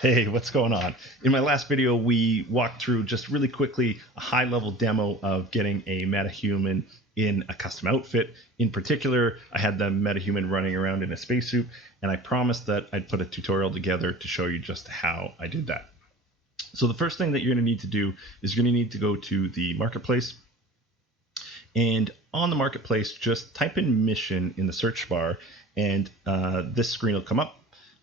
Hey, what's going on? In my last video, we walked through just really quickly a high-level demo of getting a Metahuman in a custom outfit. In particular, I had the Metahuman running around in a spacesuit, and I promised that I'd put a tutorial together to show you just how I did that. So the first thing that you're going to need to do is you're going to need to go to the marketplace. And on the marketplace, just type in mission in the search bar, and this screen will come up.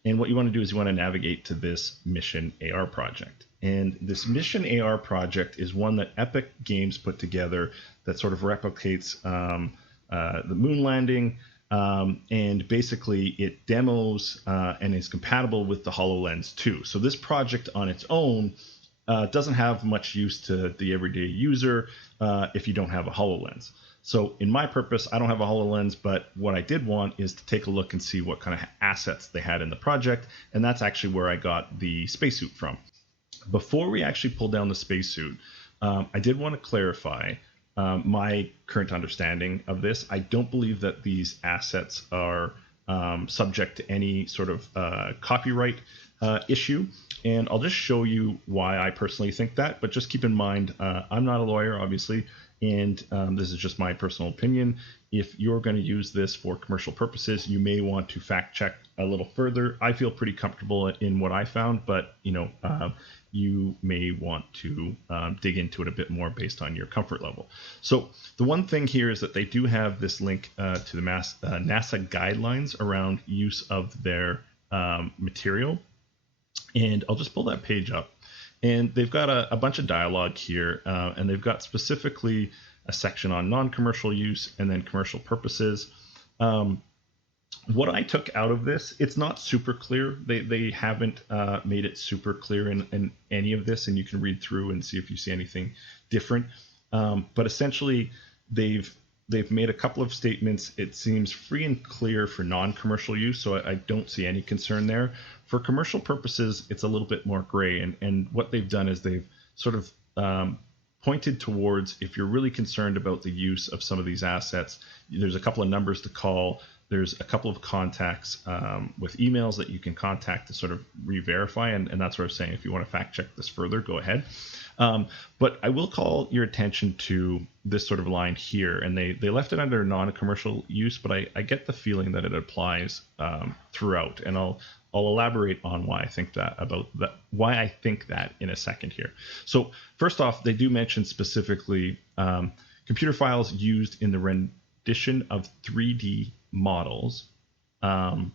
And what you want to do is you want to navigate to this MissionAR project. And this MissionAR project is one that Epic Games put together that sort of replicates the moon landing, and basically it demos and is compatible with the HoloLens 2. So this project on its own doesn't have much use to the everyday user if you don't have a HoloLens. So in my purpose, I don't have a HoloLens, but what I did want is to take a look and see what kind of assets they had in the project, and that's actually where I got the spacesuit from. Before we actually pull down the spacesuit, I did want to clarify my current understanding of this. I don't believe that these assets are subject to any sort of copyright issue, and I'll just show you why I personally think that, but just keep in mind, I'm not a lawyer, obviously, and this is just my personal opinion. If you're going to use this for commercial purposes, you may want to fact check a little further. I feel pretty comfortable in what I found, but you may want to dig into it a bit more based on your comfort level. So the one thing here is that they do have this link to the NASA guidelines around use of their material, and I'll just pull that page up. And they've got a bunch of dialogue here, and they've got specifically a section on non-commercial use and then commercial purposes. What I took out of this, it's not super clear. They haven't made it super clear in any of this, and you can read through and see if you see anything different. But essentially, they've made a couple of statements. It seems free and clear for non-commercial use, so I don't see any concern there. For commercial purposes, it's a little bit more gray, and what they've done is they've sort of pointed towards, if you're really concerned about the use of some of these assets, there's a couple of numbers to call. There's a couple of contacts with emails that you can contact to sort of re-verify, and that's what I'm saying. If you want to fact check this further, go ahead. But I will call your attention to this sort of line here, and they left it under non-commercial use, but I get the feeling that it applies throughout, and I'll elaborate on why I think that in a second here. So first off, they do mention specifically computer files used in the rendition of 3D models in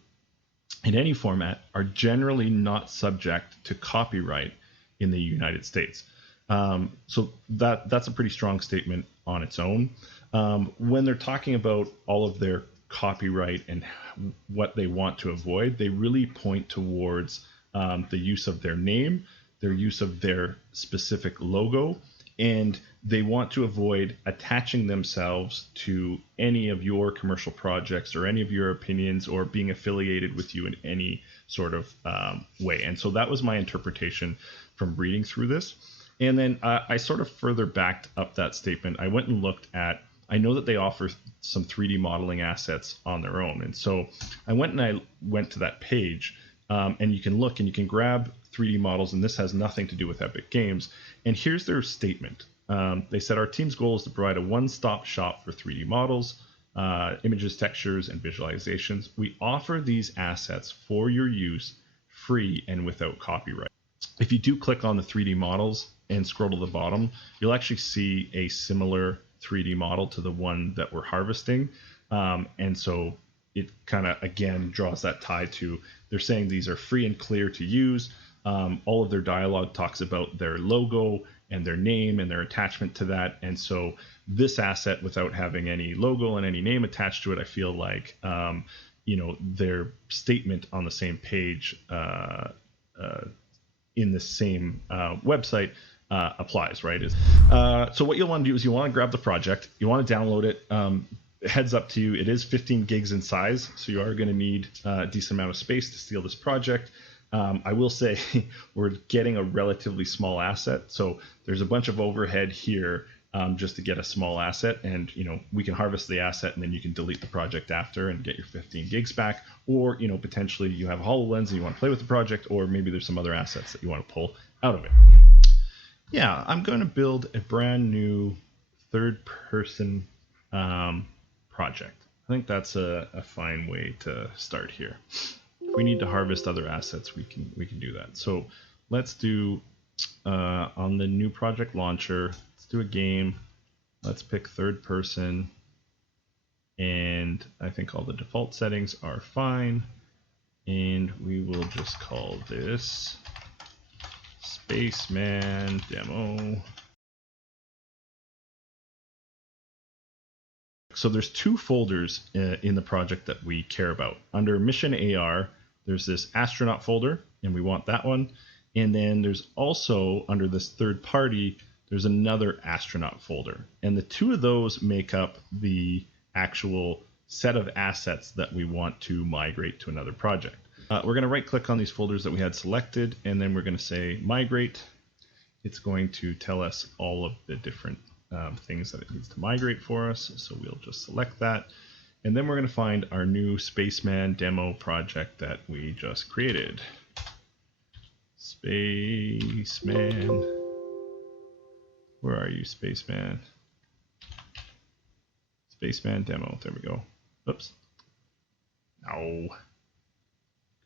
any format are generally not subject to copyright in the United States. So that's a pretty strong statement on its own. When they're talking about all of their copyright and what they want to avoid, they really point towards the use of their name, their use of their specific logo, and they want to avoid attaching themselves to any of your commercial projects or any of your opinions or being affiliated with you in any sort of way. And so that was my interpretation from reading through this. And then I sort of further backed up that statement. I went and looked at, I know that they offer some 3D modeling assets on their own. And so I went to that page, and you can look and you can grab 3D models, and this has nothing to do with Epic Games. And here's their statement. They said, our team's goal is to provide a one-stop shop for 3D models, images, textures, and visualizations. We offer these assets for your use free and without copyright. If you do click on the 3D models and scroll to the bottom, you'll actually see a similar 3D model to the one that we're harvesting. And so it kind of, again, draws that tie to, they're saying these are free and clear to use. All of their dialogue talks about their logo and their name and their attachment to that. And so this asset, without having any logo and any name attached to it, I feel like, their statement on the same page in the same website applies, right? So what you'll want to do is you want to grab the project, you want to download it. Heads up to you, it is 15 gigs in size, so you are going to need a decent amount of space to steal this project. I will say we're getting a relatively small asset, so there's a bunch of overhead here just to get a small asset, and we can harvest the asset and then you can delete the project after and get your 15 gigs back. Or potentially you have a HoloLens and you want to play with the project, or maybe there's some other assets that you want to pull out of it. Yeah, I'm going to build a brand new third-person project. I think that's a fine way to start here. If we need to harvest other assets, we can do that. So let's do on the new project launcher, let's do a game. Let's pick third person, and I think all the default settings are fine. And we will just call this Spaceman Demo. So there's two folders in the project that we care about. Under MissionAR, there's this astronaut folder, and we want that one. And then there's also, under this third party, there's another astronaut folder. And the two of those make up the actual set of assets that we want to migrate to another project. We're going to right click on these folders that we had selected, and then we're going to say migrate. It's going to tell us all of the different things that it needs to migrate for us. So we'll just select that. And then we're going to find our new Spaceman demo project that we just created. Spaceman. Where are you, Spaceman? Spaceman demo. There we go. Oops. No.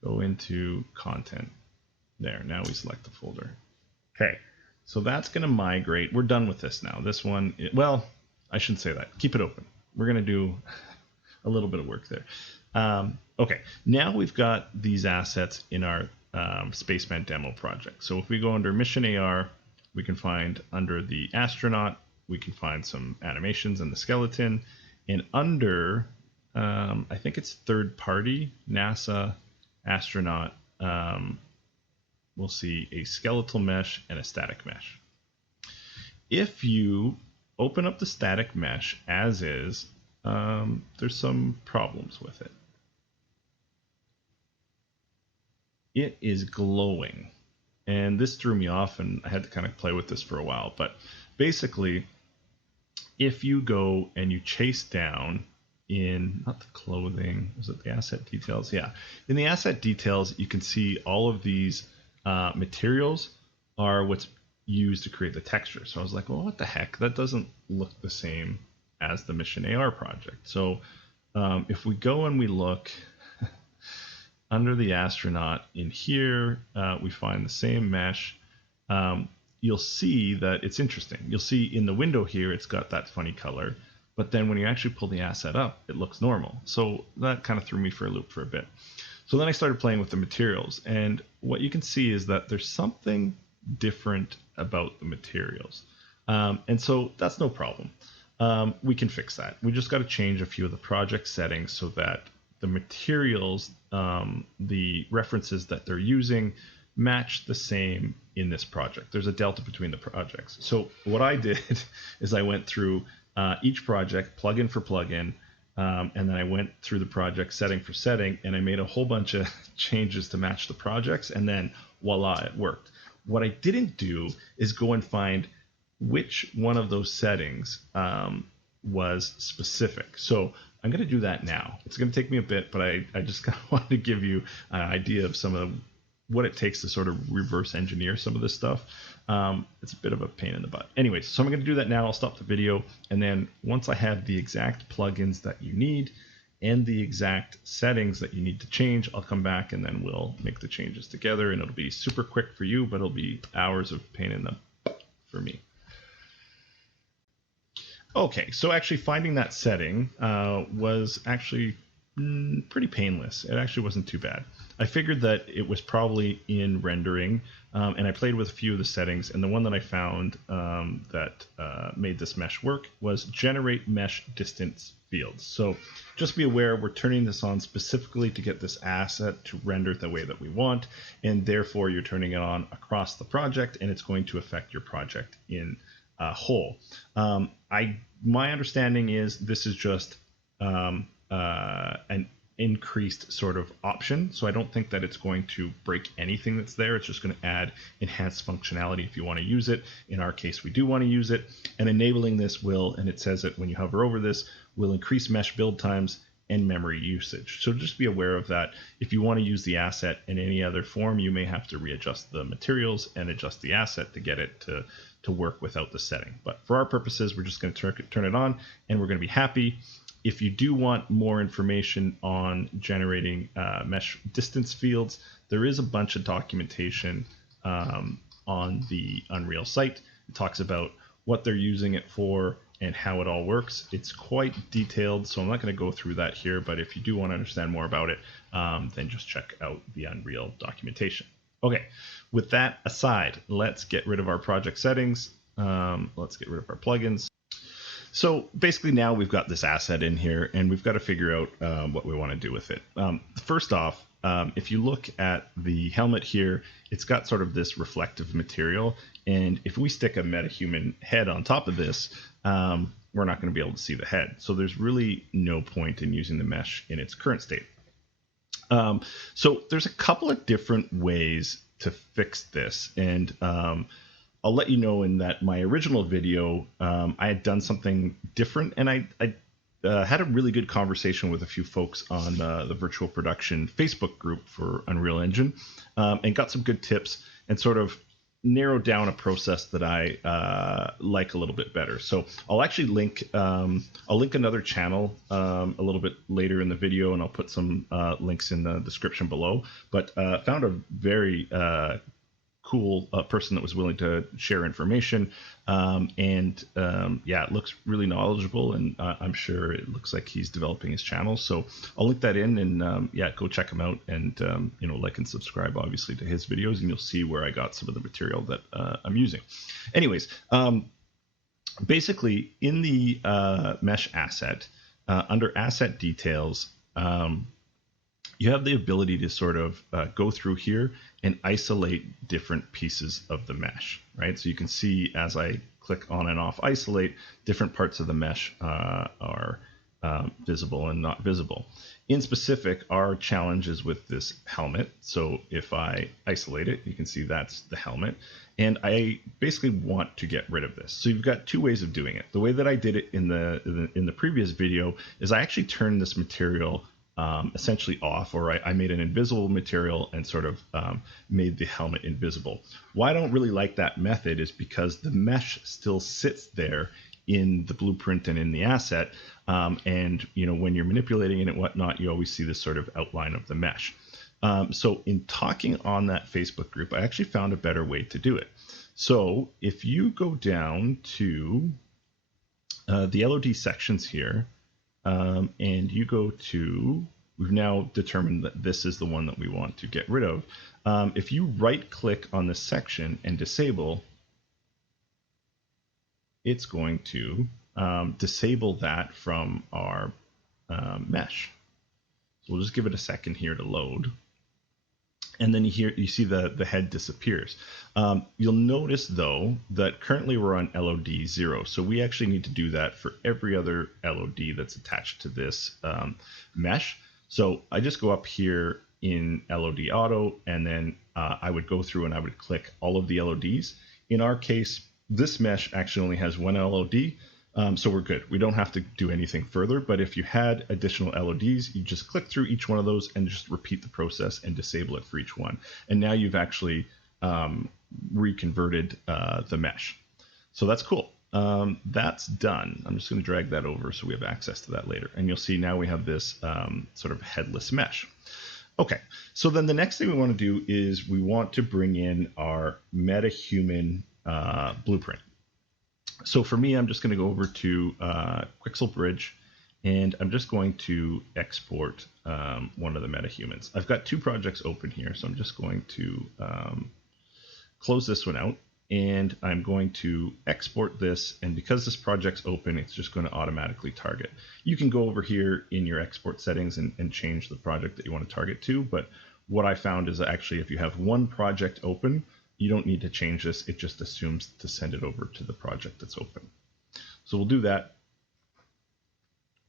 Go into content. There. Now we select the folder. Okay. So that's going to migrate. We're done with this now. This one, well, I shouldn't say that. Keep it open. We're going to do a little bit of work there. Okay. Now we've got these assets in our Spaceman demo project. So if we go under MissionAR, we can find under the astronaut, we can find some animations and the skeleton. And under, I think it's third party, NASA astronaut, we'll see a skeletal mesh and a static mesh. If you open up the static mesh as is, there's some problems with it. It is glowing. And this threw me off, and I had to kind of play with this for a while. But basically, if you go and you chase down in, not the clothing, was it the asset details? Yeah. In the asset details, you can see all of these materials are what's used to create the texture. So I was like, well, what the heck? That doesn't look the same as the MissionAR project. So if we go and we look under the astronaut in here, we find the same mesh. You'll see that it's interesting. You'll see in the window here, it's got that funny color. But then when you actually pull the asset up, it looks normal. So that kind of threw me for a loop for a bit. So then I started playing with the materials, and what you can see is that there's something different about the materials. And so that's no problem. We can fix that. We just got to change a few of the project settings so that the materials, the references that they're using, match the same in this project. There's a delta between the projects. So what I did is I went through each project, plugin for plugin, and then I went through the project setting for setting, and I made a whole bunch of changes to match the projects, and then voila, it worked. What I didn't do is go and find which one of those settings was specific. So I'm going to do that now. It's going to take me a bit, but I just kind of wanted to give you an idea of some of what it takes to sort of reverse engineer some of this stuff. It's a bit of a pain in the butt. Anyways, so I'm going to do that now. I'll stop the video, and then once I have the exact plugins that you need and the exact settings that you need to change, I'll come back and then we'll make the changes together, and it'll be super quick for you, but it'll be hours of pain in the butt for me. Okay, so actually finding that setting was actually pretty painless. It actually wasn't too bad. I figured that it was probably in rendering, and I played with a few of the settings, and the one that I found that made this mesh work was generate mesh distance fields. So just be aware, we're turning this on specifically to get this asset to render the way that we want, and therefore you're turning it on across the project, and it's going to affect your project in whole. My understanding is this is just an increased sort of option. So I don't think that it's going to break anything that's there. It's just going to add enhanced functionality if you want to use it. In our case, we do want to use it. And enabling this will, and it says that when you hover over this, will increase mesh build times and memory usage. So just be aware of that. If you want to use the asset in any other form, you may have to readjust the materials and adjust the asset to get it to work without the setting. But for our purposes, we're just going to turn it on and we're going to be happy. If you do want more information on generating mesh distance fields, there is a bunch of documentation on the Unreal site. It talks about what they're using it for and how it all works. It's quite detailed, so I'm not going to go through that here, but if you do want to understand more about it, then just check out the Unreal documentation. Okay, with that aside, let's get rid of our project settings. Let's get rid of our plugins. So basically now we've got this asset in here and we've got to figure out what we want to do with it. First off, if you look at the helmet here, it's got sort of this reflective material. And if we stick a Metahuman head on top of this, we're not going to be able to see the head. So there's really no point in using the mesh in its current state. So there's a couple of different ways to fix this. And I'll let you know in that my original video, I had done something different, and I had a really good conversation with a few folks on the virtual production Facebook group for Unreal Engine, and got some good tips and sort of narrowed down a process that I like a little bit better. So I'll actually link another channel a little bit later in the video, and I'll put some links in the description below. But found a very cool person that was willing to share information, yeah, it looks really knowledgeable, and I'm sure it looks like he's developing his channel. So I'll link that in, and yeah, go check him out, and like and subscribe obviously to his videos, and you'll see where I got some of the material that I'm using. Anyways, basically in the mesh asset, under asset details, you have the ability to sort of go through here and isolate different pieces of the mesh, right? So you can see as I click on and off isolate, different parts of the mesh are visible and not visible. In specific, our challenge is with this helmet. So if I isolate it, you can see that's the helmet. And I basically want to get rid of this. So you've got two ways of doing it. The way that I did it in the previous video is I actually turned this material essentially off, or I made an invisible material and sort of made the helmet invisible. Why I don't really like that method is because the mesh still sits there in the blueprint and in the asset, and when you're manipulating it and whatnot, you always see this sort of outline of the mesh. So in talking on that Facebook group, I actually found a better way to do it. So if you go down to the LOD sections here, and you go to, we've now determined that this is the one that we want to get rid of. If you right click on this section and disable, it's going to disable that from our mesh. So we'll just give it a second here to load. And then you see the head disappears. You'll notice though that currently we're on LOD 0, so we actually need to do that for every other LOD that's attached to this mesh. So I just go up here in LOD auto, and then I would go through and I would click all of the LODs. In our case, this mesh actually only has one LOD, so we're good. We don't have to do anything further, but if you had additional LODs, you just click through each one of those and just repeat the process and disable it for each one. And now you've actually reconverted the mesh. So that's cool. That's done. I'm just going to drag that over so we have access to that later. And you'll see now we have this sort of headless mesh. Okay, so then the next thing we want to do is we want to bring in our Metahuman blueprint. So for me, I'm just going to go over to Quixel Bridge, and I'm just going to export one of the Metahumans. I've got two projects open here, so I'm just going to close this one out, and I'm going to export this, and because this project's open, it's just going to automatically target. You can go over here in your export settings and change the project that you want to target to, but what I found is that actually if you have one project open, you don't need to change this. It just assumes to send it over to the project that's open. So we'll do that.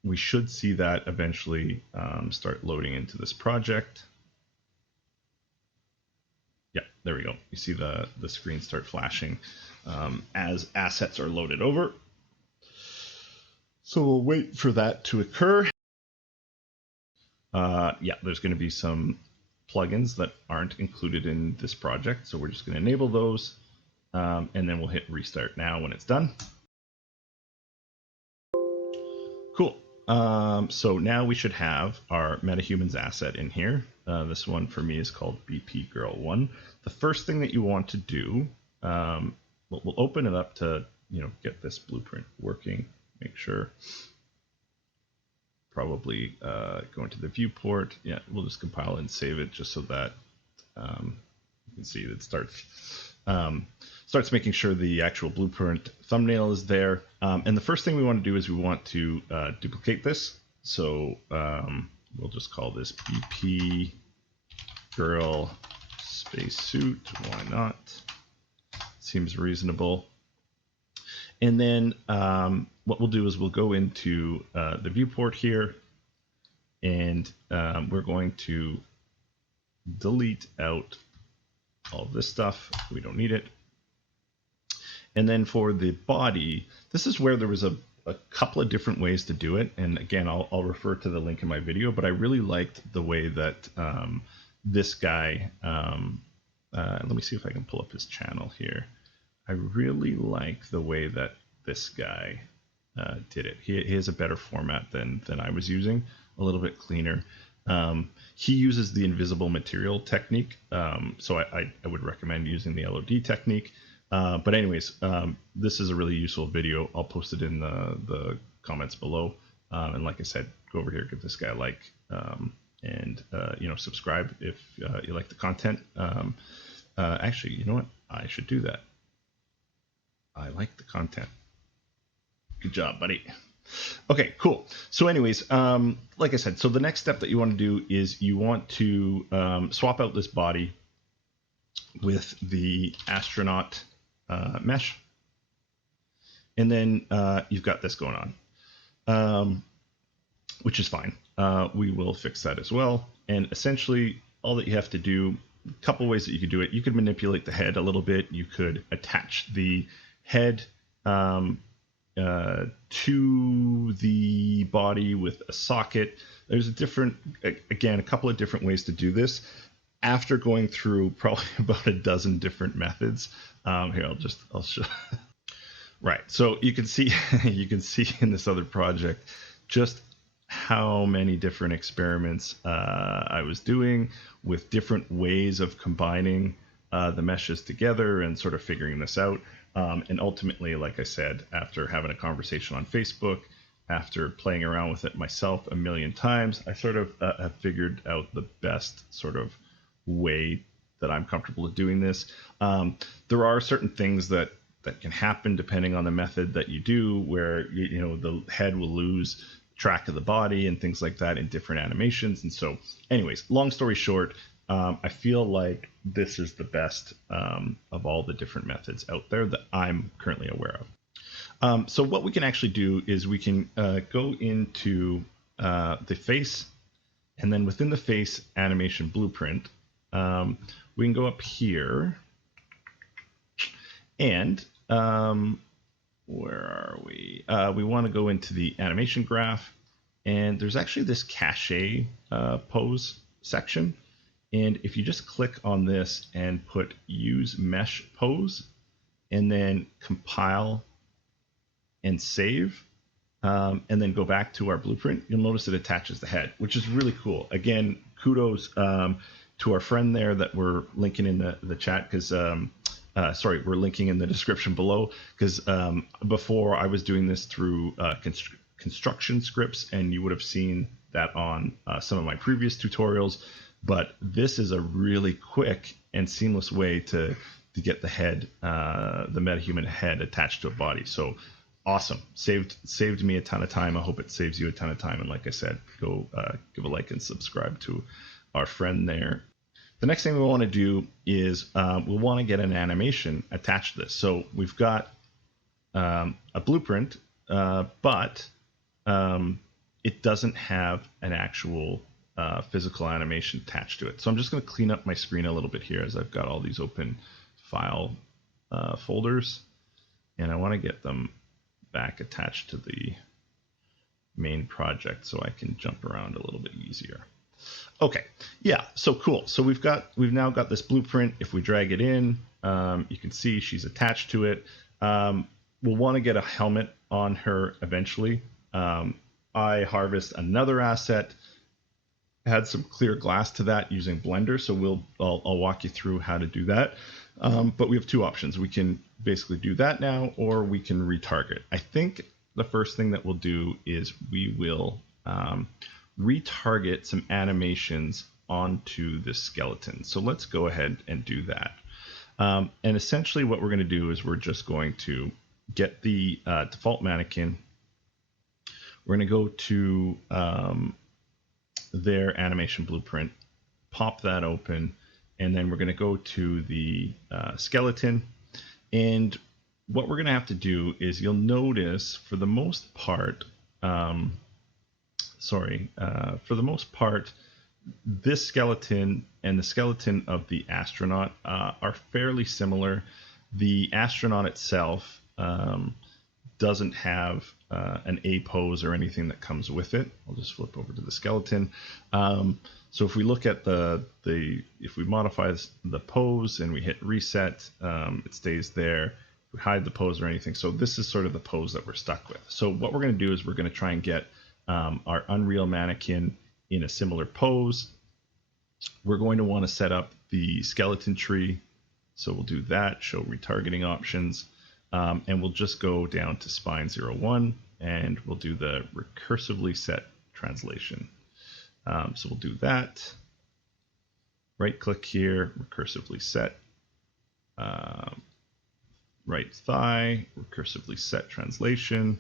we should see that eventually start loading into this project. Yeah, there we go. You see the screen start flashing as assets are loaded over. So we'll wait for that to occur. Yeah, there's going to be some plugins that aren't included in this project, so we're just going to enable those, and then we'll hit restart now when it's done. Cool. So now we should have our MetaHumans asset in here. This one for me is called BP Girl 1. The first thing that you want to do, we'll open it up to get this blueprint working. Make sure. Probably go into the viewport. Yeah, we'll just compile and save it just so that you can see that it starts making sure the actual blueprint thumbnail is there. And the first thing we want to do is we want to duplicate this. So we'll just call this BP Girl Spacesuit. Why not? Seems reasonable. And then what we'll do is we'll go into the viewport here, and we're going to delete out all of this stuff. We don't need it. And then for the body, this is where there was a couple of different ways to do it. And again, I'll refer to the link in my video, but I really liked the way that this guy, let me see if I can pull up his channel here. I really like the way that this guy did it. He has a better format than I was using, a little bit cleaner. He uses the invisible material technique, so I would recommend using the LOD technique. But anyways, this is a really useful video. I'll post it in the comments below. And like I said, go over here, give this guy a like, and subscribe if you like the content. Actually, you know what? I should do that. I like the content. Good job, buddy. Okay, cool. So anyways, like I said, so the next step that you want to do is you want to swap out this body with the astronaut mesh. And then you've got this going on, which is fine. We will fix that as well. And essentially, all that you have to do, a couple ways that you could do it. You could manipulate the head a little bit. You could attach the head to the body with a socket. There's a couple of different ways to do this. After going through probably about a dozen different methods, here I'll show. Right, so you can see in this other project just how many different experiments I was doing with different ways of combining the meshes together and sort of figuring this out. And ultimately, like I said, after having a conversation on Facebook, after playing around with it myself a million times, I sort of have figured out the best sort of way that I'm comfortable with doing this. There are certain things that can happen depending on the method that you do, where the head will lose track of the body and things like that in different animations. And so anyways, long story short, I feel like this is the best of all the different methods out there that I'm currently aware of. So what we can actually do is we can go into the face, and then within the face animation blueprint, we can go up here, and where are we? We want to go into the animation graph, and there's actually this cache pose section. And if you just click on this and put use mesh pose and then compile and save, and then go back to our blueprint, you'll notice it attaches the head, which is really cool. Again, kudos to our friend there that we're linking in the chat, because we're linking in the description below, because before I was doing this through construction scripts, and you would have seen that on some of my previous tutorials. But this is a really quick and seamless way to get the head, the MetaHuman head, attached to a body. So awesome. Saved me a ton of time. I hope it saves you a ton of time. And like I said, go give a like and subscribe to our friend there. The next thing we want to do is we'll want to get an animation attached to this. So we've got a blueprint, but it doesn't have an actual physical animation attached to it. So I'm just going to clean up my screen a little bit here as I've got all these open file folders, and I want to get them back attached to the main project so I can jump around a little bit easier. Okay, yeah, so cool. So we've now got this blueprint. If we drag it in, you can see she's attached to it. We'll want to get a helmet on her eventually. I harvest another asset, add some clear glass to that using Blender. So I'll walk you through how to do that. But we have two options. We can basically do that now, or we can retarget. I think the first thing that we'll do is we will retarget some animations onto the skeleton. So let's go ahead and do that. And essentially what we're going to do is we're just going to get the default mannequin. We're going to go to their animation blueprint, pop that open, and then we're going to go to the skeleton. And what we're going to have to do is, you'll notice for the most part, this skeleton and the skeleton of the astronaut are fairly similar. The astronaut itself doesn't have an A pose or anything that comes with it. I'll just flip over to the skeleton. So if we look at if we modify the pose and we hit reset, it stays there. If we hide the pose or anything. So this is sort of the pose that we're stuck with. So what we're going to do is we're going to try and get our Unreal mannequin in a similar pose. We're going to want to set up the skeleton tree. So we'll do that, show retargeting options, and we'll just go down to spine 01 and we'll do the recursively set translation. So we'll do that. Right click here, recursively set. Right thigh, recursively set translation.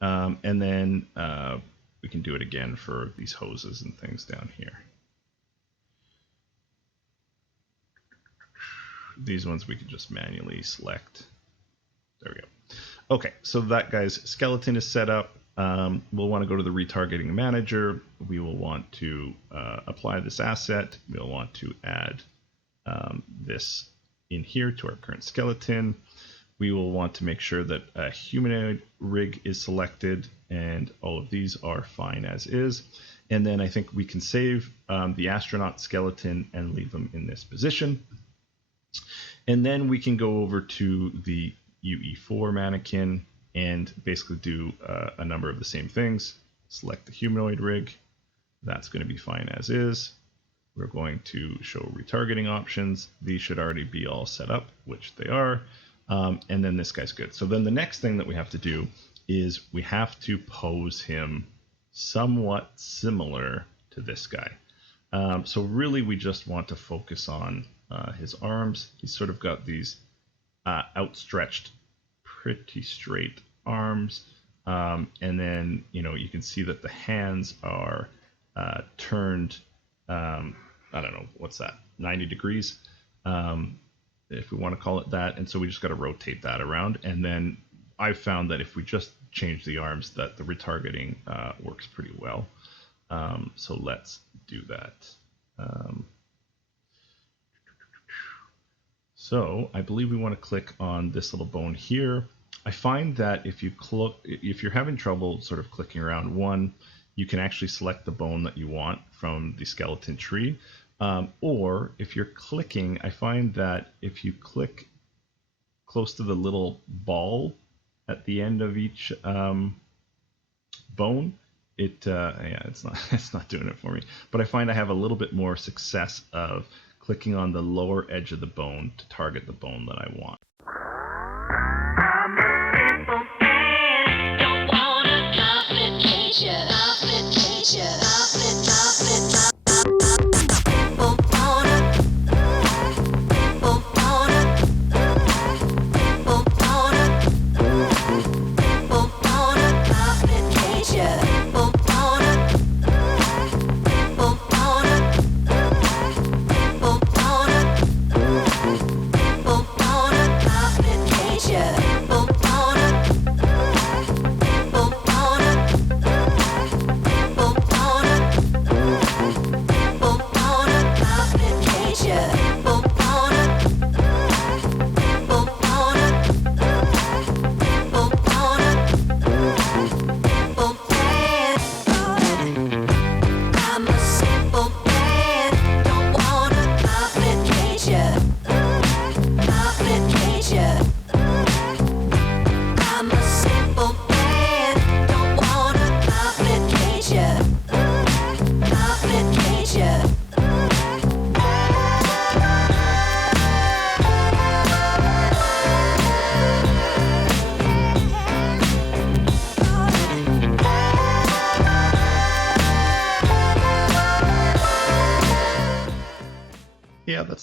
And then we can do it again for these hoses and things down here. These ones we can just manually select. There we go. Okay, so that guy's skeleton is set up. We'll want to go to the retargeting manager. We will want to apply this asset. We'll want to add this in here to our current skeleton. We will want to make sure that a humanoid rig is selected, and all of these are fine as is. And then I think we can save the astronaut skeleton and leave them in this position. And then we can go over to the UE4 mannequin and basically do a number of the same things. Select the humanoid rig. That's going to be fine as is. We're going to show retargeting options. These should already be all set up, which they are. And then this guy's good. So then the next thing that we have to do is we have to pose him somewhat similar to this guy. So really we just want to focus on his arms. He's sort of got these outstretched, pretty straight arms. And then, you can see that the hands are turned, I don't know, what's that, 90 degrees, if we want to call it that. And so we just got to rotate that around. And then I've found that if we just change the arms, that the retargeting works pretty well. So let's do that. So I believe we want to click on this little bone here. I find that if you're having trouble sort of clicking around one, you can actually select the bone that you want from the skeleton tree. Or if you're clicking, I find that if you click close to the little ball at the end of each bone, it's not doing it for me. But I find I have a little bit more success of clicking on the lower edge of the bone to target the bone that I want.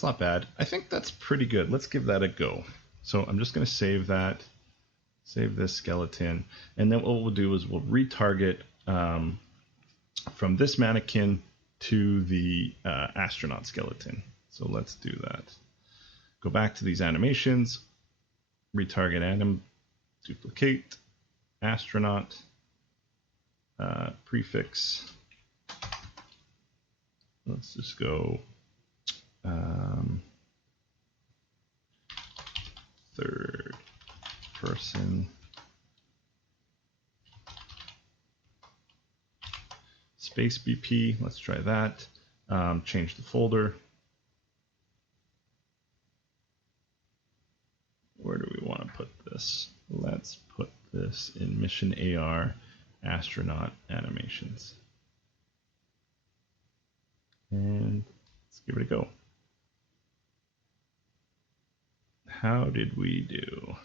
not bad. I think that's pretty good. Let's give that a go. So I'm just going to save that, save this skeleton, and then what we'll do is we'll retarget from this mannequin to the astronaut skeleton. So let's do that. Go back to these animations, retarget anim, duplicate, astronaut, prefix. Let's just go third person. Space BP, let's try that. Change the folder. Where do we want to put this? Let's put this in MissionAR astronaut animations. And let's give it a go. How did we do?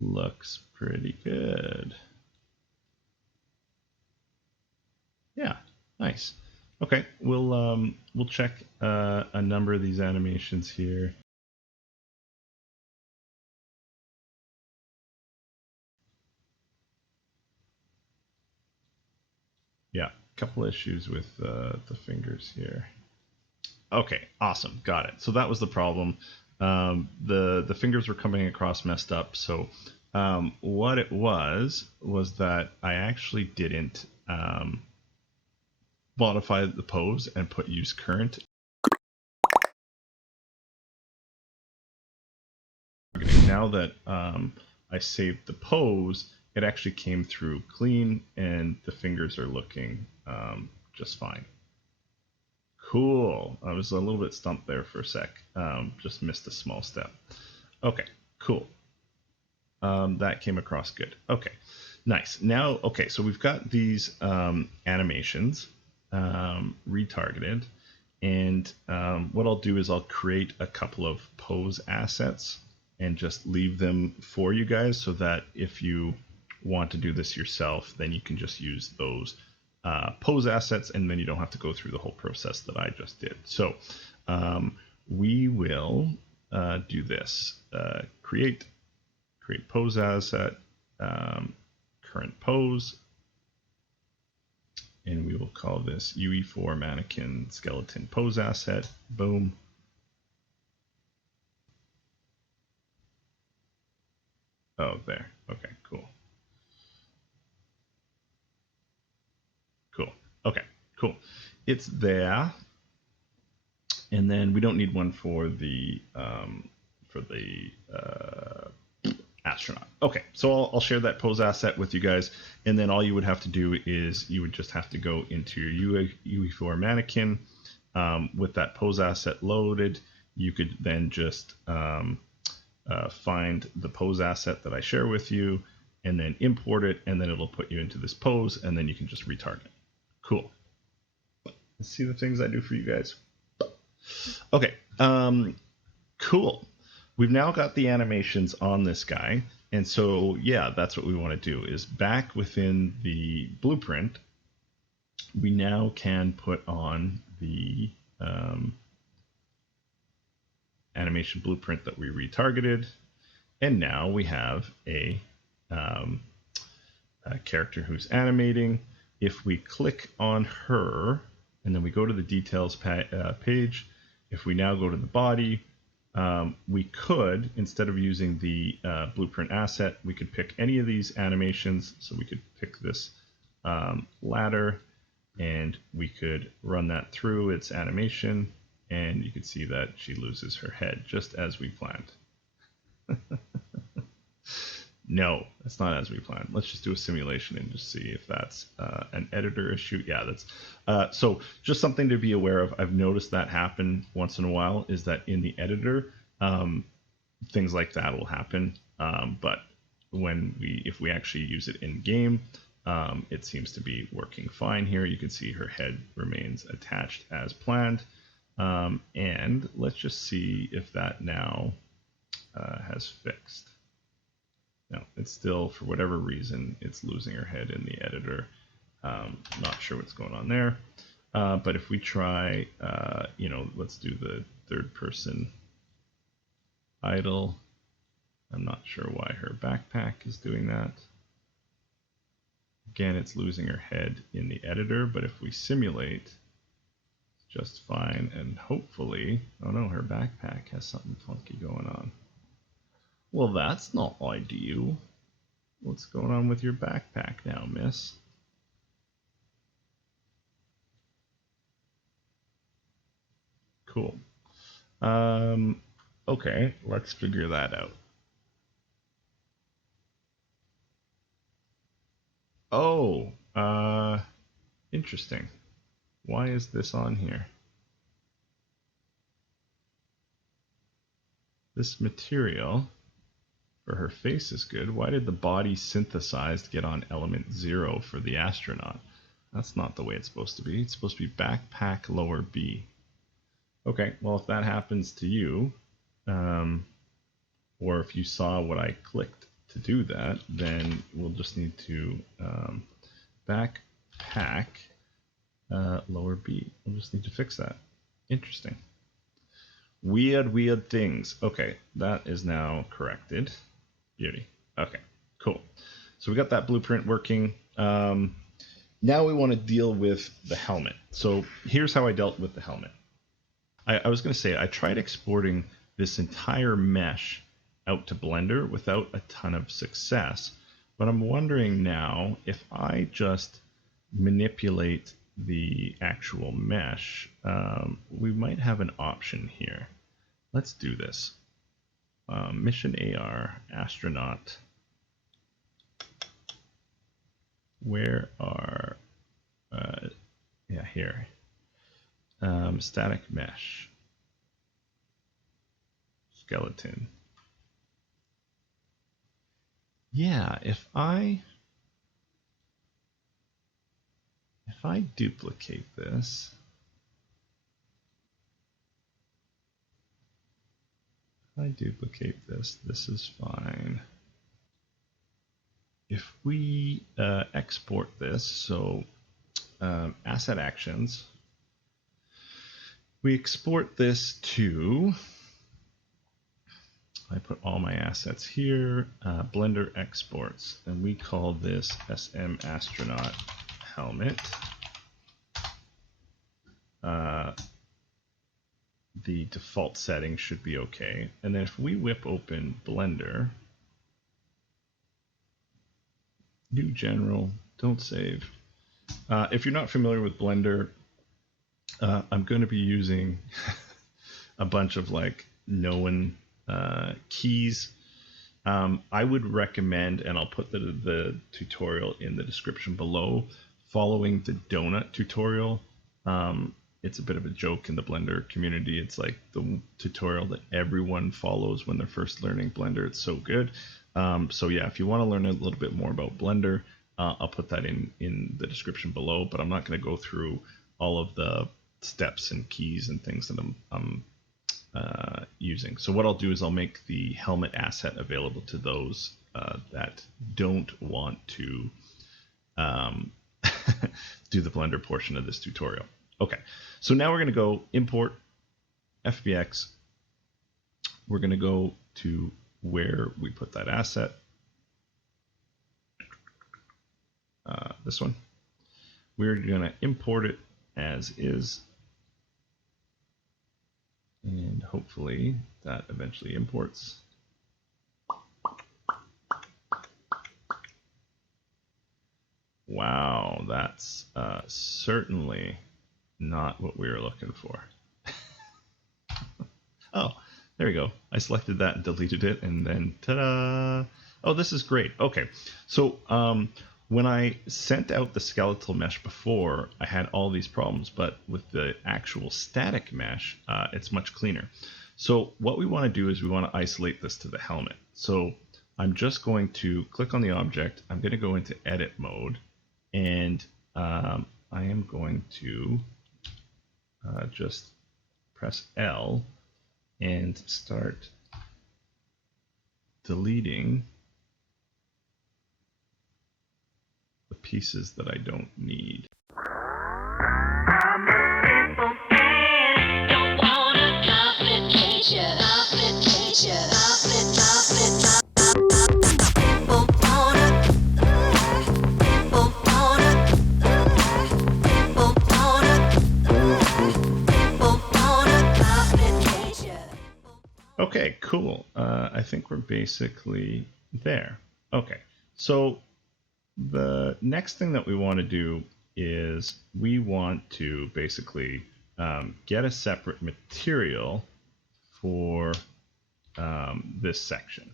Looks pretty good. Yeah, nice. Okay, we'll check a number of these animations here. Yeah, a couple issues with the fingers here. Okay, awesome, got it. So that was the problem. The fingers were coming across messed up. So what it was that I actually didn't modify the pose and put use current. Now that I saved the pose, it actually came through clean and the fingers are looking just fine. Cool. I was a little bit stumped there for a sec. Just missed a small step. Okay, cool. That came across good. Okay, nice. Now, okay, so we've got these animations retargeted. And what I'll do is I'll create a couple of pose assets and just leave them for you guys so that if you want to do this yourself, then you can just use those pose assets and then you don't have to go through the whole process that I just did. So we will do this. Create pose asset, current pose, and we will call this UE4 mannequin skeleton pose asset. Boom. Oh, there. Okay, cool. Cool. Okay, cool. It's there. And then we don't need one for the astronaut. Okay, so I'll share that pose asset with you guys, and then all you would have to do is you would just have to go into your UE4 mannequin with that pose asset loaded. You could then just find the pose asset that I share with you, and then import it, and then it'll put you into this pose, and then you can just retarget. Cool. Let's see the things I do for you guys. Okay, cool. We've now got the animations on this guy, and so yeah, that's what we want to do is back within the blueprint, we now can put on the animation blueprint that we retargeted, and now we have a character who's animating. If we click on her and then we go to the details page, if we now go to the body, we could, instead of using the blueprint asset, we could pick any of these animations. So we could pick this ladder and we could run that through its animation, and you can see that she loses her head just as we planned. No, that's not as we planned. Let's just do a simulation and just see if that's an editor issue. Yeah, that's so just something to be aware of. I've noticed that happen once in a while, is that in the editor, things like that will happen. But if we actually use it in game, it seems to be working fine here. You can see her head remains attached as planned. And let's just see if that now has fixed. No, it's still, for whatever reason, it's losing her head in the editor. Not sure what's going on there. But if we try, let's do the third person idle. I'm not sure why her backpack is doing that. Again, it's losing her head in the editor, but if we simulate, it's just fine. And hopefully, oh no, her backpack has something funky going on. Well, that's not ideal. What's going on with your backpack now, miss? Cool. Okay, let's figure that out. Oh, interesting. Why is this on here? This material for her face is good. Why did the body synthesized get on element 0 for the astronaut? That's not the way it's supposed to be. It's supposed to be backpack lower B. Okay, well, if that happens to you, or if you saw what I clicked to do that, then we'll just need to backpack lower B. We'll just need to fix that. Interesting. Weird things. Okay, that is now corrected. Beauty. Okay, cool. So we got that blueprint working. Now we want to deal with the helmet. So here's how I dealt with the helmet. I was going to say, I tried exporting this entire mesh out to Blender without a ton of success, but I'm wondering now if I just manipulate the actual mesh, we might have an option here. Let's do this. MissionAR astronaut. Where are, here. Static mesh. Skeleton. Yeah, if I duplicate this, this is fine. If we export this, so asset actions, we export this to, I put all my assets here, Blender exports, and we call this SM astronaut helmet. The default setting should be okay. And then if we whip open Blender, new general, don't save. If you're not familiar with Blender, I'm going to be using a bunch of like known keys. I would recommend, and I'll put the tutorial in the description below, following the donut tutorial. It's a bit of a joke in the Blender community. It's like the tutorial that everyone follows when they're first learning Blender. It's so good. So yeah, if you want to learn a little bit more about Blender, I'll put that in the description below, but I'm not going to go through all of the steps and keys and things that I'm using. So what I'll do is I'll make the helmet asset available to those that don't want to do the Blender portion of this tutorial. Okay, so now we're going to go import FBX. We're going to go to where we put that asset. This one. We're going to import it as is. And hopefully that eventually imports. Wow, that's certainly not what we were looking for. Oh, there we go. I selected that and deleted it, and then ta-da! Oh, this is great. Okay, so when I sent out the skeletal mesh before, I had all these problems, but with the actual static mesh, it's much cleaner. So what we want to do is we want to isolate this to the helmet. So I'm just going to click on the object. I'm going to go into edit mode, and I am going to just press L and start deleting the pieces that I don't need. Okay, cool. I think we're basically there. Okay, so the next thing that we want to do is we want to basically get a separate material for this section.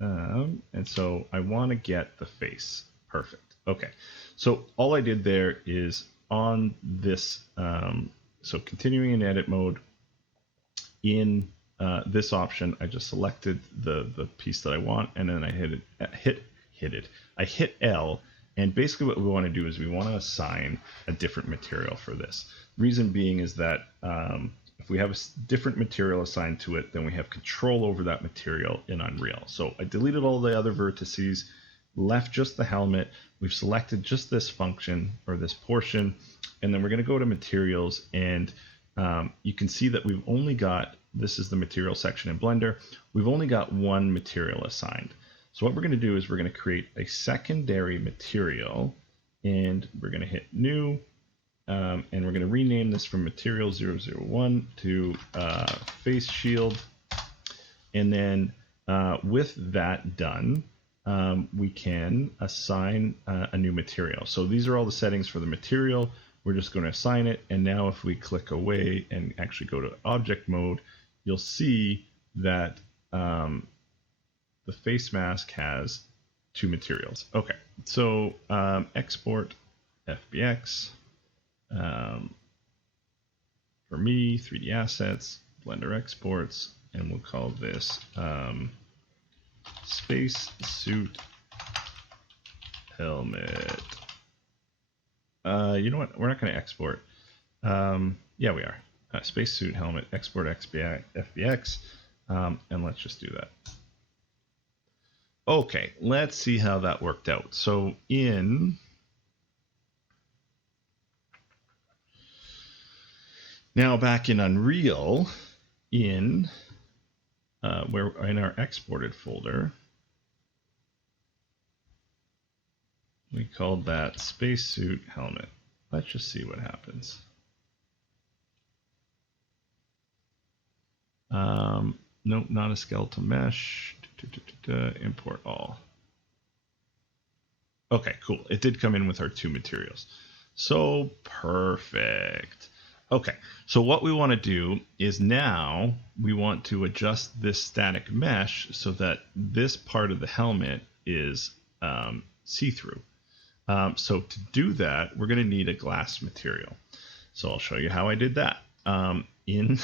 And so I want to get the face. Perfect. Okay, so all I did there is on this, so continuing in edit mode, in this option, I just selected the piece that I want, and then I hit L, and basically what we want to do is we want to assign a different material for this. Reason being is that if we have a different material assigned to it, then we have control over that material in Unreal. So I deleted all the other vertices, left just the helmet. We've selected just this function or this portion, and then we're going to go to materials, and you can see that we've only got, this is the material section in Blender, we've only got one material assigned. So what we're going to do is we're going to create a secondary material, and we're going to hit new, and we're going to rename this from material 001 to face shield. And then with that done, we can assign a new material. So these are all the settings for the material. We're just going to assign it. And now if we click away and actually go to object mode, you'll see that the face mask has two materials. Okay, so export FBX. For me, 3D assets, Blender exports, and we'll call this Spacesuit helmet. You know what? We're not going to export. Yeah, we are. Spacesuit helmet, export FBX, and let's just do that. Okay, let's see how that worked out. So now back in Unreal, in our exported folder, we called that Spacesuit helmet. Let's just see what happens. Nope, not a skeletal mesh. Import all. Okay, cool. It did come in with our two materials. So perfect. Okay, so what we want to do is now we want to adjust this static mesh so that this part of the helmet is see-through. So to do that, we're going to need a glass material. So I'll show you how I did that. In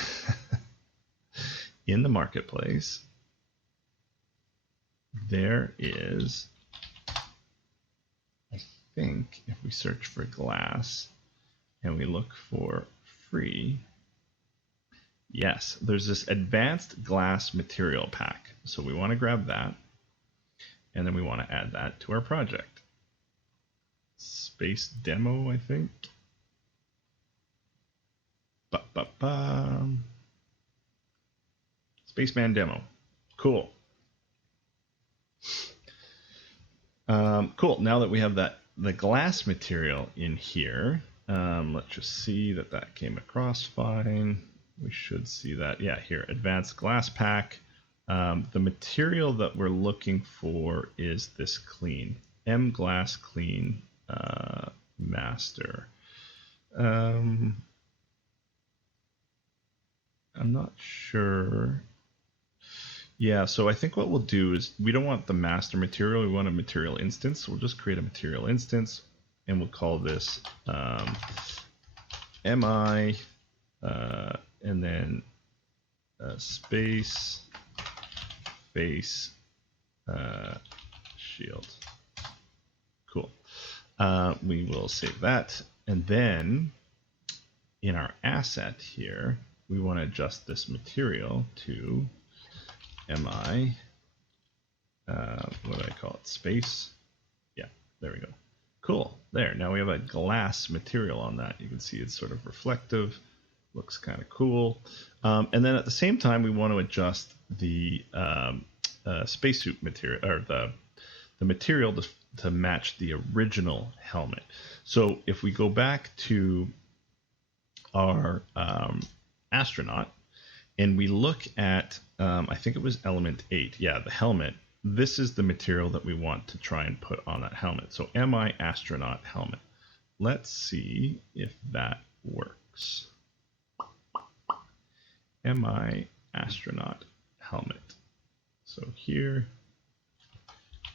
in the marketplace, there is, I think, if we search for glass and we look for free, yes, there's this advanced glass material pack. So we want to grab that, and then we want to add that to our project. Space demo, I think. Spaceman demo. Cool. Cool. Now that we have the glass material in here, let's just see that came across fine. We should see that. Yeah, here, advanced glass pack. The material that we're looking for is this clean, M glass clean master. I'm not sure. Yeah, so I think what we'll do is we don't want the master material, we want a material instance. So we'll just create a material instance, and we'll call this MI, and then space face shield. Cool. We will save that, and then in our asset here, we want to adjust this material to MI, what do I call it? Space. Yeah, there we go. Cool. There. Now we have a glass material on that. You can see it's sort of reflective. Looks kind of cool. And then at the same time, we want to adjust the spacesuit material, or the material to match the original helmet. So if we go back to our astronaut, and we look at, I think it was element 8. Yeah, the helmet. This is the material that we want to try and put on that helmet. So MI astronaut helmet. Let's see if that works. MI astronaut helmet. So here,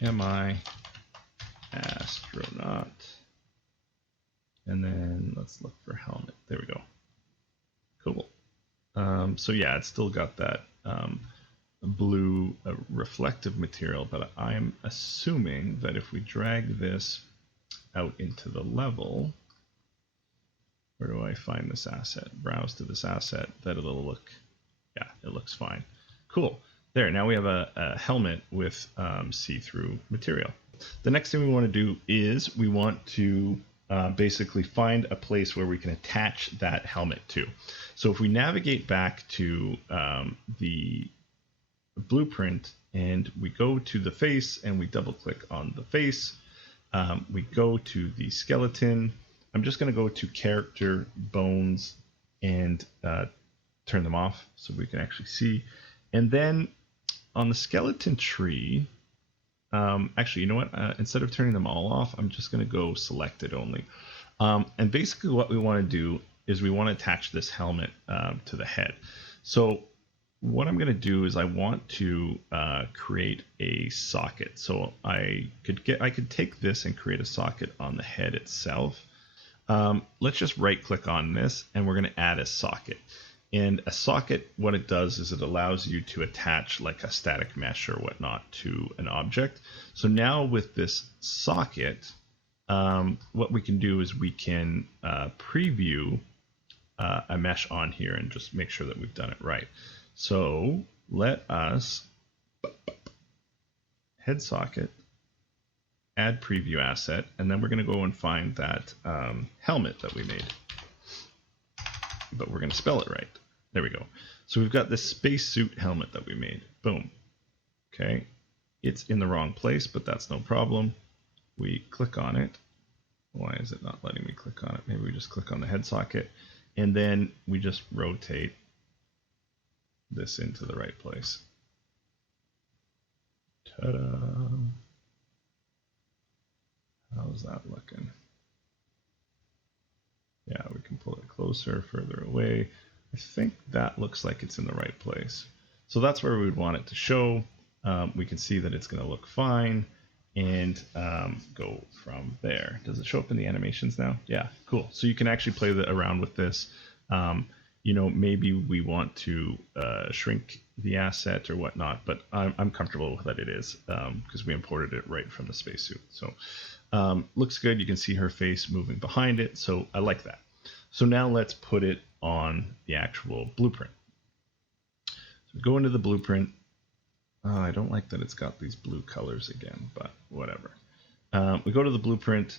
MI astronaut. And then let's look for helmet. There we go. Cool. So yeah, it's still got that blue reflective material, but I'm assuming that if we drag this out into the level, where do I find this asset? Browse to this asset, that it'll look, yeah, it looks fine. Cool. There, now we have a helmet with see-through material. The next thing we want to do is we want to basically find a place where we can attach that helmet to. So if we navigate back to the blueprint and we go to the face and we double click on the face, we go to the skeleton. I'm just going to go to character bones and turn them off so we can actually see. And then on the skeleton tree, actually, you know what? Instead of turning them all off, I'm just going to go selected only. And basically what we want to do is we want to attach this helmet to the head. So what I'm going to do is I want to create a socket. So I could take this and create a socket on the head itself. Let's just right click on this and we're going to add a socket. And a socket, what it does is it allows you to attach like a static mesh or whatnot to an object. So now with this socket, what we can do is we can preview a mesh on here and just make sure that we've done it right. So let us head socket, add preview asset, and then we're going to go and find that helmet that we made. But we're going to spell it right. There we go. So we've got this spacesuit helmet that we made. Boom. Okay. It's in the wrong place, but that's no problem. We click on it. Why is it not letting me click on it? Maybe we just click on the head socket. And then we just rotate this into the right place. Ta-da! How's that looking? Yeah, we can pull it closer, further away. I think that looks like it's in the right place. So that's where we would want it to show. We can see that it's going to look fine and go from there. Does it show up in the animations now? Yeah, cool. So you can actually play around with this. You know, maybe we want to shrink the asset or whatnot, but I'm comfortable that it is because we imported it right from the spacesuit. So looks good. You can see her face moving behind it. So I like that. So now let's put it on the actual blueprint. So go into the blueprint. I don't like that it's got these blue colors again, but whatever. We go to the blueprint.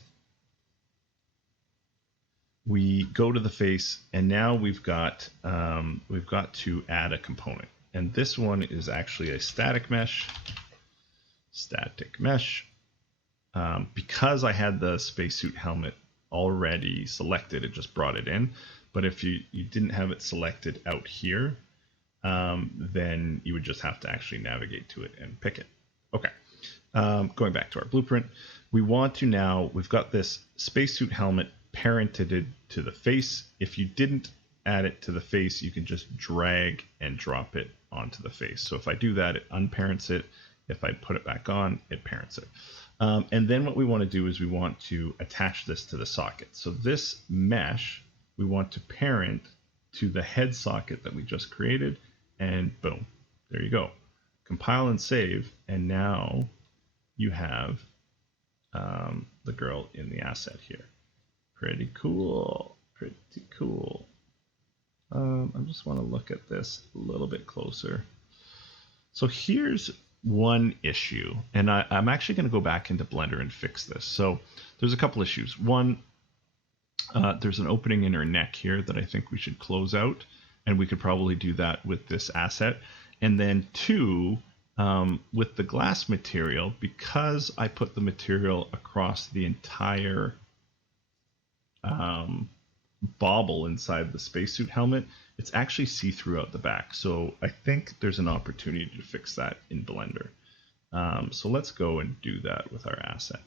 We go to the face, and now we've got to add a component. And this one is actually a static mesh. Static mesh. Because I had the spacesuit helmet already selected, it just brought it in. But if you didn't have it selected out here, then you would just have to actually navigate to it and pick it. Okay, going back to our blueprint, we want to now, we've got this spacesuit helmet parented to the face. If you didn't add it to the face, you can just drag and drop it onto the face. So if I do that, it unparents it. If I put it back on, it parents it. And then what we want to do is we want to attach this to the socket. So this mesh, we want to parent to the head socket that we just created, and boom, there you go. Compile and save, and now you have the girl in the asset here. Pretty cool, pretty cool. I just want to look at this a little bit closer. So here's one issue, and I'm actually going to go back into Blender and fix this. So there's a couple issues. One, there's an opening in her neck here that I think we should close out, and we could probably do that with this asset. And then two, with the glass material, because I put the material across the entire bauble inside the spacesuit helmet, it's actually see-through out the back. So I think there's an opportunity to fix that in Blender. So let's go and do that with our asset.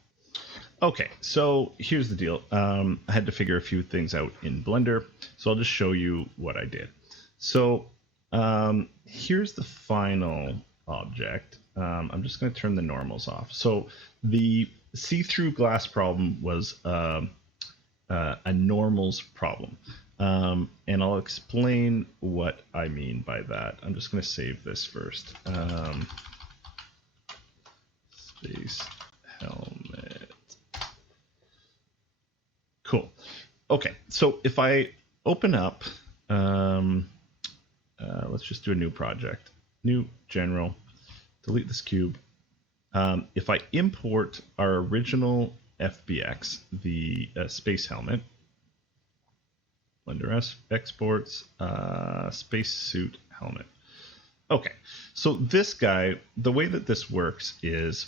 Okay, so here's the deal. I had to figure a few things out in Blender, so I'll just show you what I did. So here's the final object. I'm just going to turn the normals off. So the see-through glass problem was a normals problem. And I'll explain what I mean by that. I'm just going to save this first. Space helmet. Cool. Okay, so if I open up, let's just do a new project. New, general, delete this cube. If I import our original FBX, the space helmet, Blender exports, spacesuit helmet. Okay, so this guy, the way that this works is,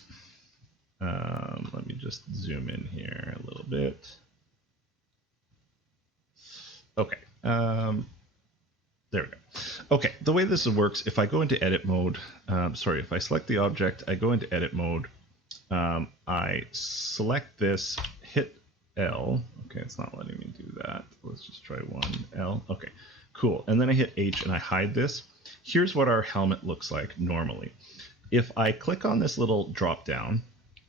let me just zoom in here a little bit. Okay, there we go. Okay, the way this works, if I go into edit mode, if I select the object, I go into edit mode, I select this, hit L. Okay, it's not letting me do that. Let's just try one L. Okay, cool. And then I hit H and I hide this. Here's what our helmet looks like normally. If I click on this little drop down,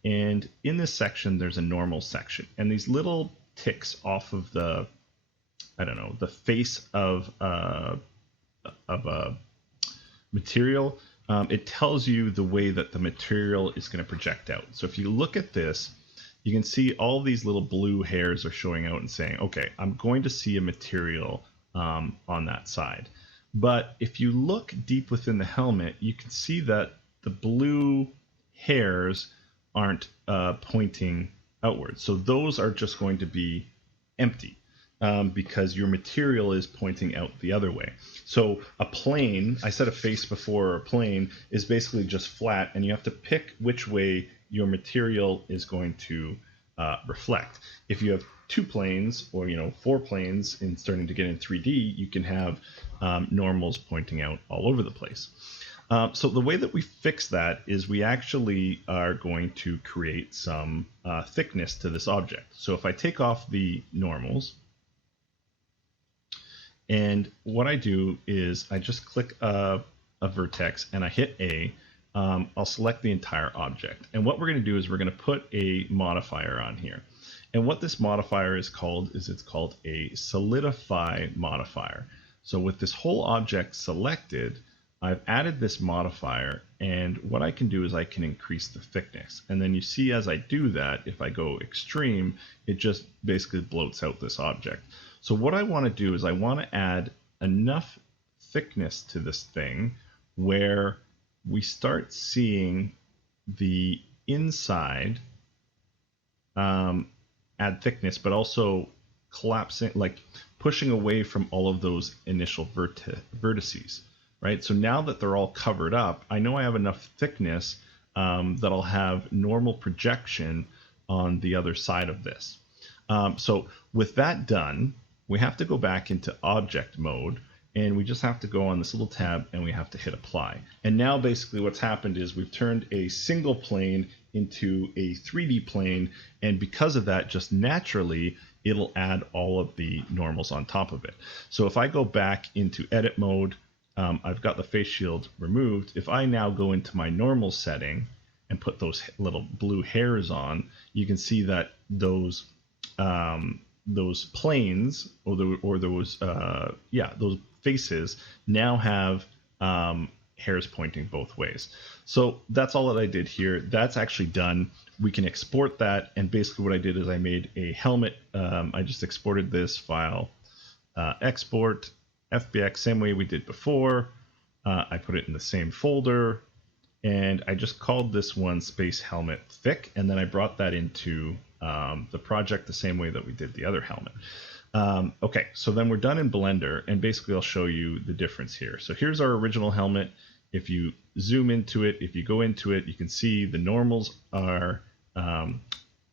and in this section there's a normal section, and these little ticks off of the, I don't know, the face of a material, it tells you the way that the material is going to project out. So if you look at this, you can see all these little blue hairs are showing out and saying, okay, I'm going to see a material on that side. But if you look deep within the helmet, you can see that the blue hairs aren't pointing outwards. So those are just going to be empty. Because your material is pointing out the other way. So a plane, I said a face before, a plane is basically just flat, and you have to pick which way your material is going to reflect. If you have two planes, or 4 planes, and starting to get in 3D, you can have normals pointing out all over the place. So the way that we fix that is we actually are going to create some thickness to this object. So if I take off the normals, and what I do is I just click a vertex and I hit A. I'll select the entire object. And what we're going to do is we're going to put a modifier on here. And what this modifier is called is it's called a solidify modifier. So with this whole object selected, I've added this modifier, and what I can do is I can increase the thickness. And then you see as I do that, if I go extreme, it just basically bloats out this object. So what I want to do is I want to add enough thickness to this thing where we start seeing the inside add thickness, but also collapsing, like pushing away from all of those initial vertices, right? So now that they're all covered up, I know I have enough thickness that I'll have normal projection on the other side of this. So with that done, we have to go back into object mode, and we just have to go on this little tab and we have to hit apply. And now basically what's happened is we've turned a single plane into a 3D plane, and because of that, just naturally it'll add all of the normals on top of it. So if I go back into edit mode, I've got the face shield removed. If I now go into my normal setting and put those little blue hairs on, you can see that those planes or those faces now have hairs pointing both ways. So that's all that I did here. That's actually done. We can export that, and basically what I did is I made a helmet. I just exported this file, export FBX, same way we did before. I put it in the same folder, and I just called this one Space Helmet Thick, and then I brought that into the project the same way that we did the other helmet. Okay, so then we're done in Blender, and basically I'll show you the difference here. So here's our original helmet. If you zoom into it, if you go into it, you can see the normals are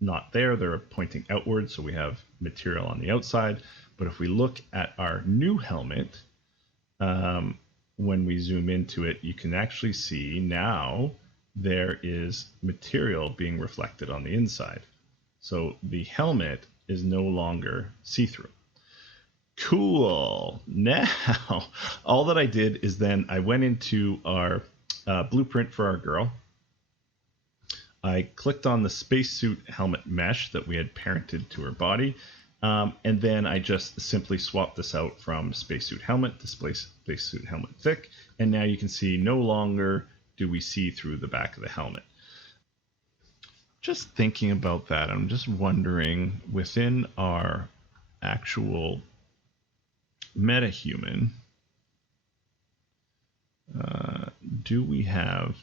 not there. They're pointing outward, so we have material on the outside. But if we look at our new helmet, when we zoom into it, you can actually see now there is material being reflected on the inside. So the helmet is no longer see-through. Cool. Now, all that I did is then I went into our blueprint for our girl. I clicked on the spacesuit helmet mesh that we had parented to her body. And then I just simply swapped this out from spacesuit helmet to spacesuit helmet thick. And now you can see no longer do we see through the back of the helmet. Just thinking about that, I'm just wondering within our actual metahuman, do we have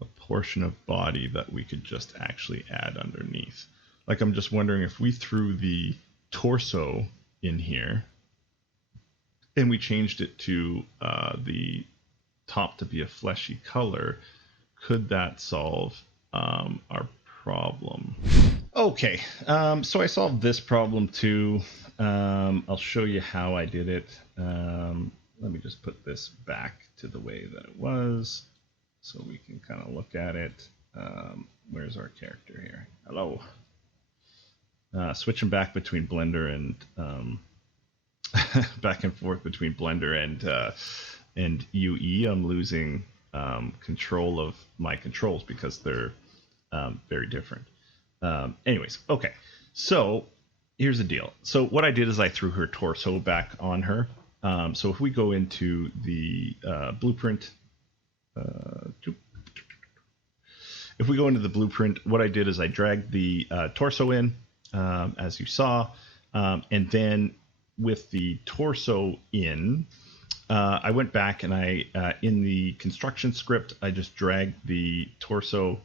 a portion of body that we could just actually add underneath? Like, I'm just wondering if we threw the torso in here and we changed it to the top to be a fleshy color, could that solve our problem? Okay, so I solved this problem too. I'll show you how I did it. Let me just put this back to the way that it was so we can kind of look at it. Where's our character here? Hello. Switching back between Blender and back and forth between Blender and UE. I'm losing control of my controls because they're very different. Anyways, okay. So here's the deal. So what I did is I threw her torso back on her. So if we go into the blueprint, if we go into the blueprint, what I did is I dragged the torso in, as you saw, and then with the torso in, I went back and I, in the construction script, I just dragged the torso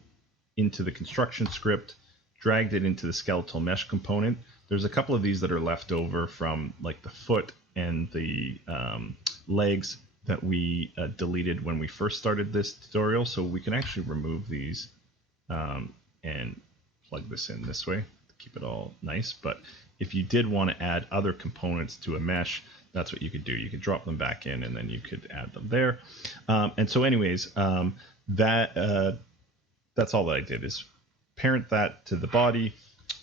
into the construction script, dragged it into the skeletal mesh component. There's a couple of these that are left over from like the foot and the legs that we deleted when we first started this tutorial. So we can actually remove these and plug this in this way to keep it all nice. But if you did want to add other components to a mesh, that's what you could do. You could drop them back in and then you could add them there. And so anyways, that's all that I did is parent that to the body,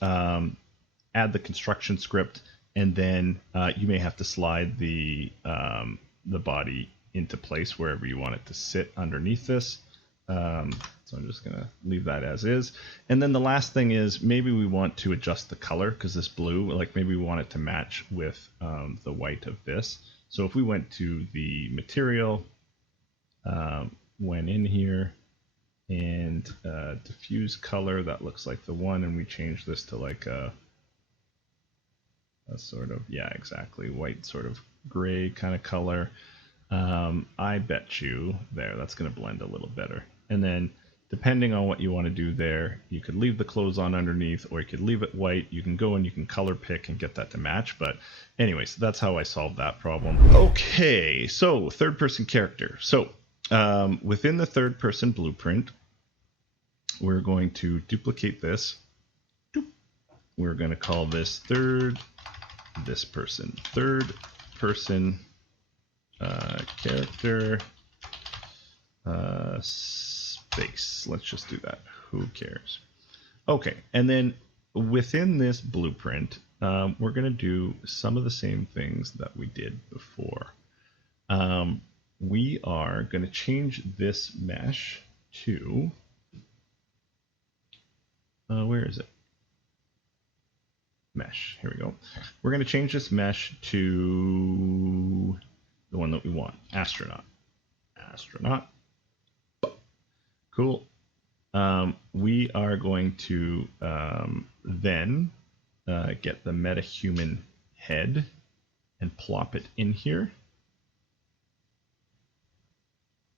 add the construction script, and then you may have to slide the body into place wherever you want it to sit underneath this. So I'm just going to leave that as is. And then the last thing is maybe we want to adjust the color because this blue, like maybe we want it to match with the white of this. So if we went to the material, went in here, and diffuse color, that looks like the one, and we change this to like a sort of, yeah, exactly, white sort of gray kind of color. I bet you there, that's going to blend a little better. And then depending on what you want to do there, you could leave the clothes on underneath or you could leave it white. You can go and you can color pick and get that to match. But anyways, that's how I solved that problem. Okay, so third person character. So within the third person blueprint, we're going to duplicate this. We're going to call this third person character space. Let's just do that. Who cares? Okay, and then within this blueprint, we're going to do some of the same things that we did before. We are going to change this mesh to, where is it? Mesh. Here we go. We're going to change this mesh to the one that we want. Astronaut. Cool. We are going to then get the metahuman head and plop it in here.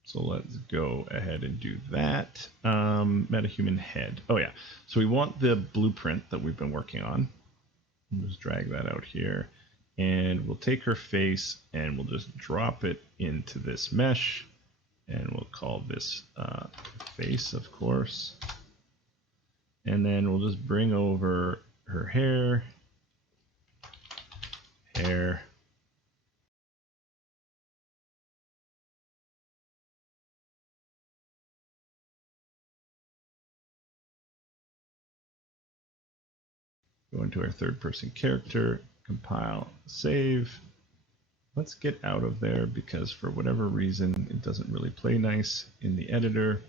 So let's go ahead and do that. Metahuman head. Oh yeah. So we want the blueprint that we've been working on. We'll just drag that out here. And we'll take her face and we'll just drop it into this mesh. And we'll call this face, of course. And then we'll just bring over her hair, Go into our third person character, compile, save. Let's get out of there because for whatever reason, it doesn't really play nice in the editor.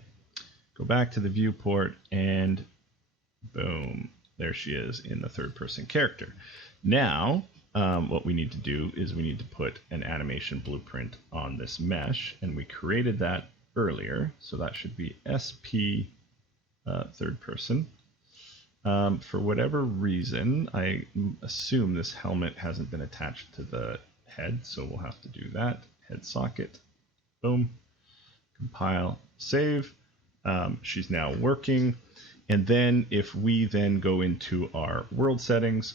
Go back to the viewport and boom, there she is in the third person character. Now, what we need to do is we need to put an animation blueprint on this mesh, and we created that earlier. So that should be SP third person. For whatever reason, I assume this helmet hasn't been attached to the head, so we'll have to do that. Head socket, boom, compile, save. She's now working. And then if we then go into our world settings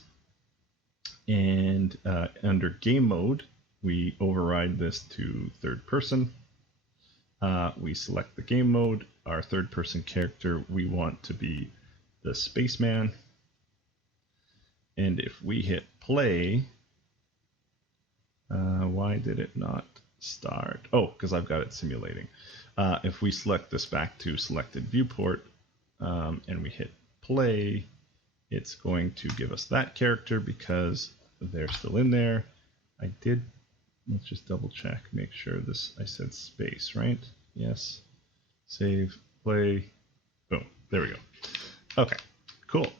and under game mode, we override this to third person. We select the game mode. Our third person character, we want to be the spaceman. And if we hit play, why did it not start? Oh, because I've got it simulating. If we select this back to selected viewport and we hit play, it's going to give us that character because they're still in there. Let's just double check, make sure this, I said space, right? Yes. Save, play, boom, there we go. Okay, cool.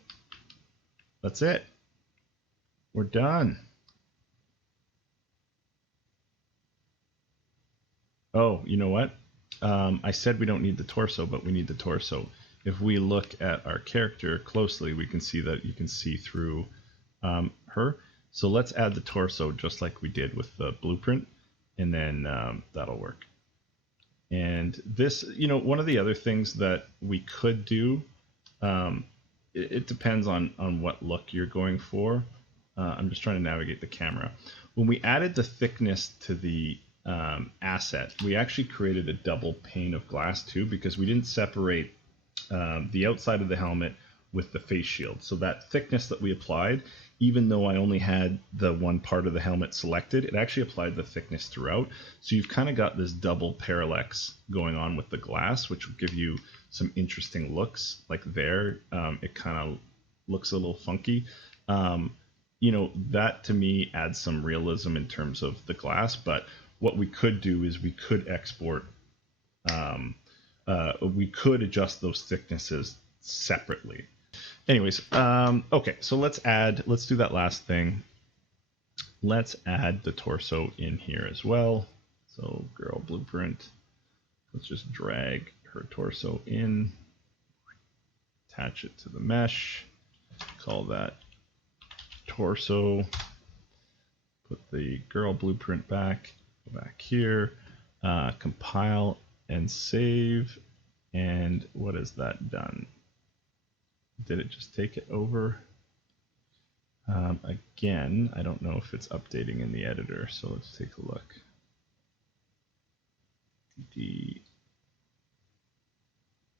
That's it. We're done. Oh, you know what? I said we don't need the torso, but we need the torso. If we look at our character closely, we can see that you can see through her. So let's add the torso just like we did with the blueprint, and then that'll work. And this, one of the other things that we could do, it depends on what look you're going for. I'm just trying to navigate the camera. When we added the thickness to the asset, we actually created a double pane of glass too, because we didn't separate the outside of the helmet with the face shield. So that thickness that we applied, even though I only had the one part of the helmet selected, it actually applied the thickness throughout. So you've kind of got this double parallax going on with the glass, which will give you some interesting looks. Like there, it kind of looks a little funky. That to me adds some realism in terms of the glass, but what we could do is we could export, we could adjust those thicknesses separately. Anyways, okay, so let's do that last thing. Let's add the torso in here as well. So girl blueprint, let's just drag her torso in, attach it to the mesh, call that torso, put the girl blueprint back here, compile and save. And what has that done? Did it just take it over? Again, I don't know if it's updating in the editor, so let's take a look.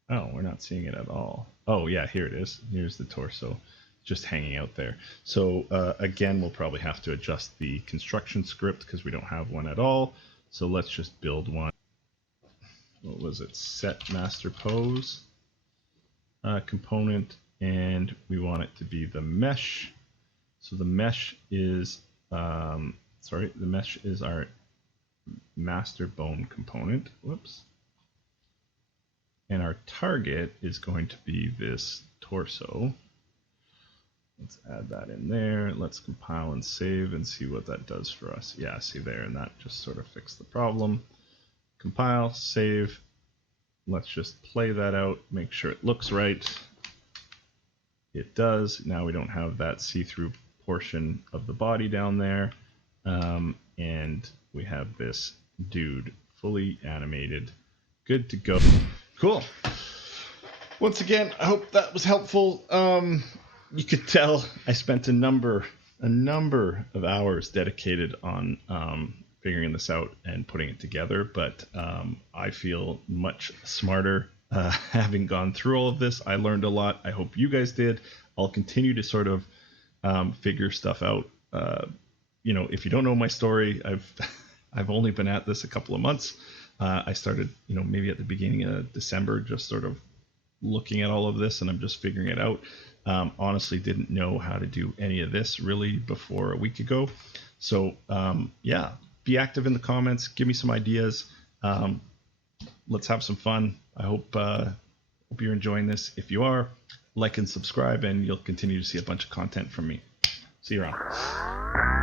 Oh, we're not seeing it at all. Oh yeah, here it is. Here's the torso just hanging out there. So again, we'll probably have to adjust the construction script because we don't have one at all. So let's just build one. What was it? Set master pose component, and we want it to be the mesh. So the mesh is the mesh is our master bone component. Whoops. And our target is going to be this torso. Let's add that in there. Let's compile and save and see what that does for us. Yeah, see there, and that just sort of fixed the problem. Compile, save. Let's just play that out, make sure it looks right. It does. Now we don't have that see-through portion of the body down there. And we have this dude fully animated. Good to go. Cool. Once again, I hope that was helpful. You could tell I spent a number of hours dedicated on figuring this out and putting it together, but I feel much smarter having gone through all of this. I learned a lot. I hope you guys did. I'll continue to sort of figure stuff out. If you don't know my story, I've only been at this a couple of months. I started, maybe at the beginning of December, just sort of looking at all of this, and I'm just figuring it out. Honestly, didn't know how to do any of this really before a week ago. So yeah, be active in the comments. Give me some ideas. Let's have some fun. I hope you're enjoying this. If you are, like and subscribe, and you'll continue to see a bunch of content from me. See you around.